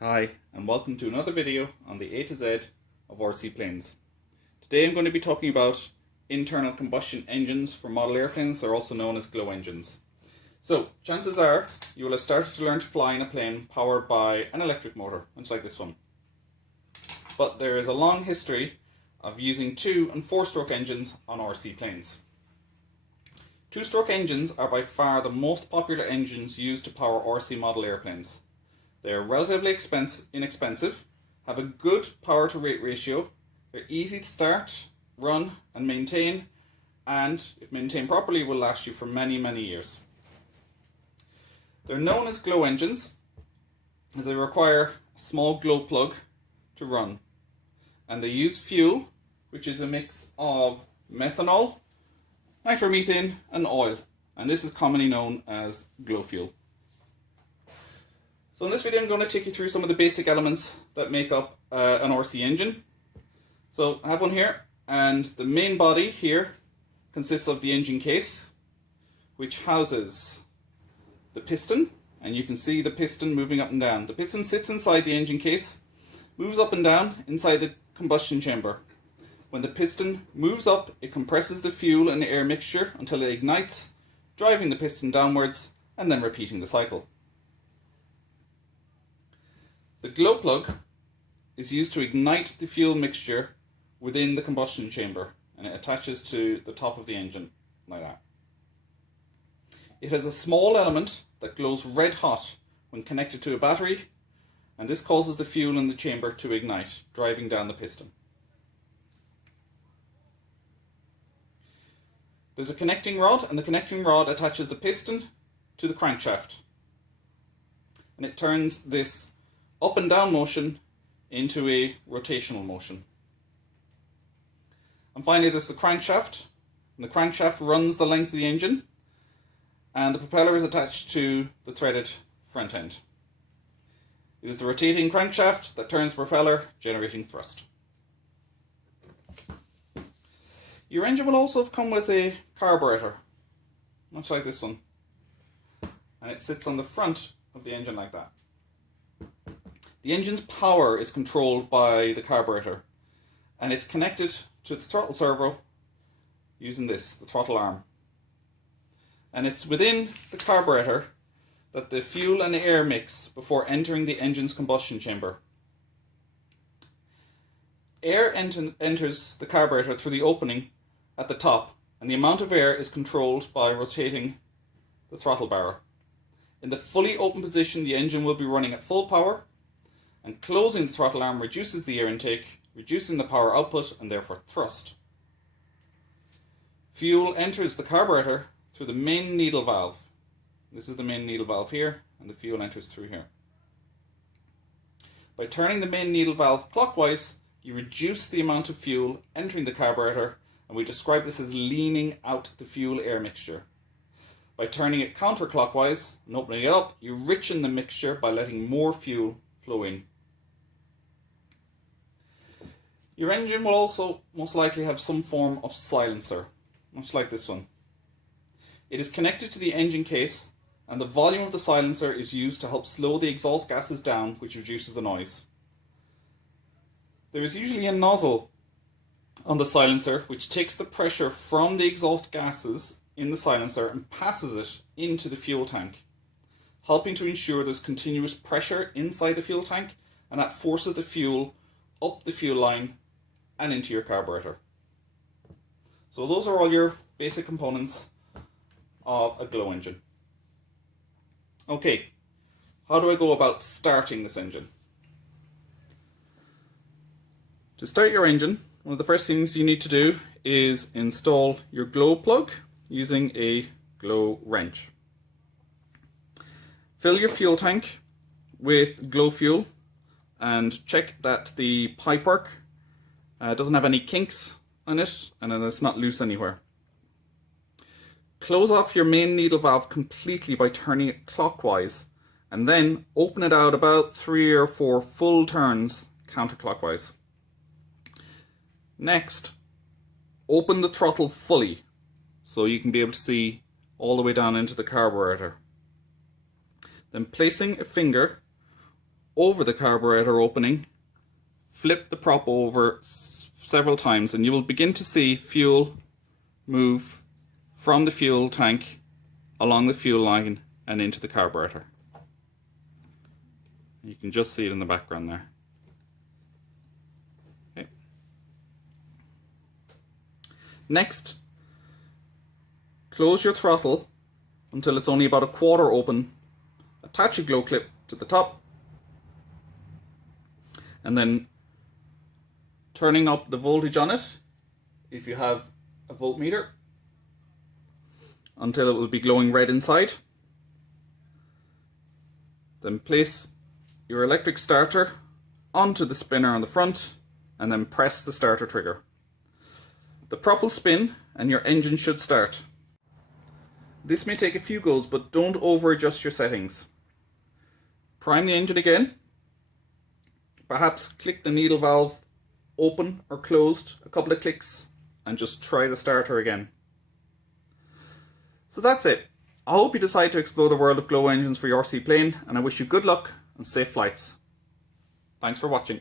Hi, and welcome to another video on the A to Z of RC planes. Today I'm going to be talking about internal combustion engines for model airplanes. They're also known as glow engines. So, chances are you will have started to learn to fly in a plane powered by an electric motor, much like this one. But there is a long history of using 2- and 4-stroke engines on RC planes. 2-stroke engines are by far the most popular engines used to power RC model airplanes. They are relatively inexpensive, have a good power to weight ratio, they're easy to start, run and maintain, and if maintained properly will last you for many years. They're known as glow engines as they require a small glow plug to run, and they use fuel which is a mix of methanol, nitromethane and oil, and this is commonly known as glow fuel. So in this video I'm going to take you through some of the basic elements that make up an RC engine. So I have one here, and the main body here consists of the engine case, which houses the piston, and you can see the piston moving up and down. The piston sits inside the engine case, moves up and down inside the combustion chamber. When the piston moves up, it compresses the fuel and air mixture until it ignites, driving the piston downwards and then repeating the cycle. The glow plug is used to ignite the fuel mixture within the combustion chamber, and it attaches to the top of the engine like that. It has a small element that glows red hot when connected to a battery, and this causes the fuel in the chamber to ignite, driving down the piston. There's a connecting rod, and the connecting rod attaches the piston to the crankshaft, and it turns this up and down motion into a rotational motion. And finally there's the crankshaft, and the crankshaft runs the length of the engine, and the propeller is attached to the threaded front end. It is the rotating crankshaft that turns the propeller, generating thrust. Your engine will also come with a carburetor, much like this one, and it sits on the front of the engine like that. The engine's power is controlled by the carburetor, and it's connected to the throttle servo using this, the throttle arm. And it's within the carburetor that the fuel and air mix before entering the engine's combustion chamber. Air enters the carburetor through the opening at the top, and the amount of air is controlled by rotating the throttle bar. In the fully open position, the engine will be running at full power, and closing the throttle arm reduces the air intake, reducing the power output and therefore thrust. Fuel enters the carburetor through the main needle valve. This is the main needle valve here, and the fuel enters through here. By turning the main needle valve clockwise, you reduce the amount of fuel entering the carburetor, and we describe this as leaning out the fuel-air mixture. By turning it counterclockwise and opening it up, you richen the mixture by letting more fuel flow in. Your engine will also most likely have some form of silencer, much like this one. It is connected to the engine case, and the volume of the silencer is used to help slow the exhaust gases down, which reduces the noise. There is usually a nozzle on the silencer which takes the pressure from the exhaust gases in the silencer and passes it into the fuel tank, helping to ensure there's continuous pressure inside the fuel tank, and that forces the fuel up the fuel line and into your carburetor. So those are all your basic components of a glow engine. Okay, how do I go about starting this engine? To start your engine, one of the first things you need to do is install your glow plug using a glow wrench. Fill your fuel tank with glow fuel and check that the pipework doesn't have any kinks on it and that it's not loose anywhere. Close off your main needle valve completely by turning it clockwise, and then open it out about 3 or 4 full turns counterclockwise. Next, open the throttle fully so you can be able to see all the way down into the carburetor. Then placing a finger over the carburetor opening, flip the prop over several times, and you will begin to see fuel move from the fuel tank along the fuel line and into the carburetor. You can just see it in the background there. Okay. Next, close your throttle until it's only about a quarter open. Attach a glow clip to the top, and then turning up the voltage on it, if you have a voltmeter, until it will be glowing red inside. Then place your electric starter onto the spinner on the front, and then press the starter trigger. The prop will spin and your engine should start. This may take a few goes, but don't over adjust your settings. Prime the engine again. Perhaps click the needle valve open or closed a couple of clicks and just try the starter again. So that's it. I hope you decide to explore the world of glow engines for your RC plane, and I wish you good luck and safe flights. Thanks for watching.